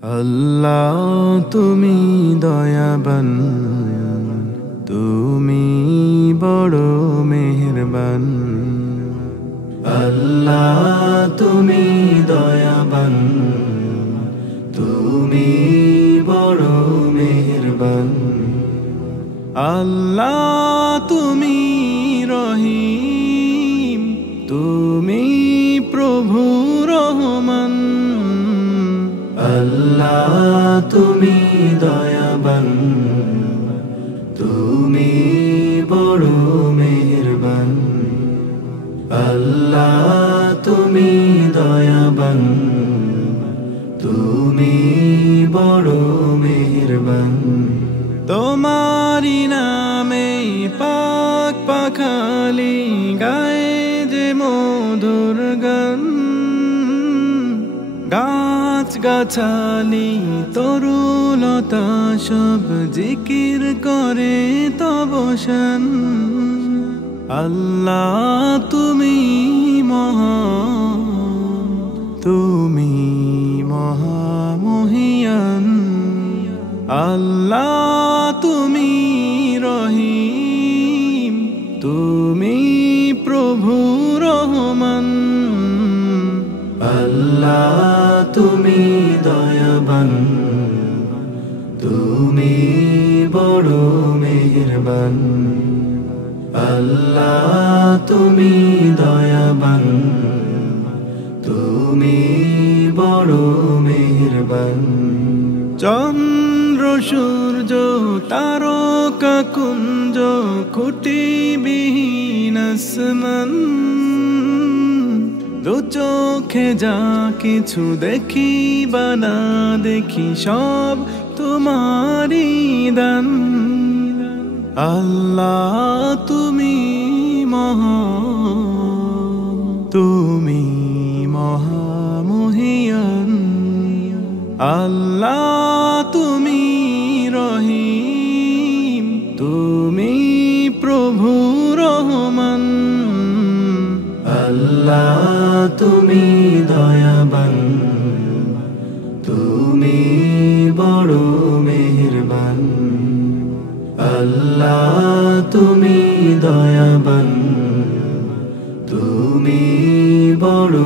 আল্লাহ তুমি দয়াবান, তুমি বড় মেহেরবান। আল্লাহ তুমি দয়াবান, তুমি বড় মেহেরবান। আল্লাহ তুমি রহিম, তুমি প্রভু রহমান। আল্লাহ তুমি দয়াবান, তুমি বড় মেহেরবান। আল্লাহ তুমি দয়াবান, তুমি বড় মেহেরবান। তোমারি নামে পাক পাখালি গায়ে যে মধুর গান। গাছ গাছালি তরুলতা সব জিকির করে তব শান। আল্লাহ তুমি মহান, তুমি মহামহিয়ান। আল্লাহ তুমি রহিম, তুমি প্রভু রহমান। আল্লাহ তুমি দয়াবান, তুমি বড় মেহেরবান। আল্লাহ তুমি দয়াবান, তুমি বড় মেহেরবান। চন্দ্র সূর্য তারকা কুঞ্জ খুঁটিবিহীন আসমান। দু চোখে যা কিছু দেখি বা না দেখি সব তোমারি দান। আল্লাহ তুমি মহান, তুমি মহামহিয়ান। আল্লাহ তুমি রহিম, তুমি প্রভু রহমান। আল্লাহ তুমি দয়াবান, তুমি বড় মেহেরবান। আল্লাহ তুমি দয়াবান, তুমি বড়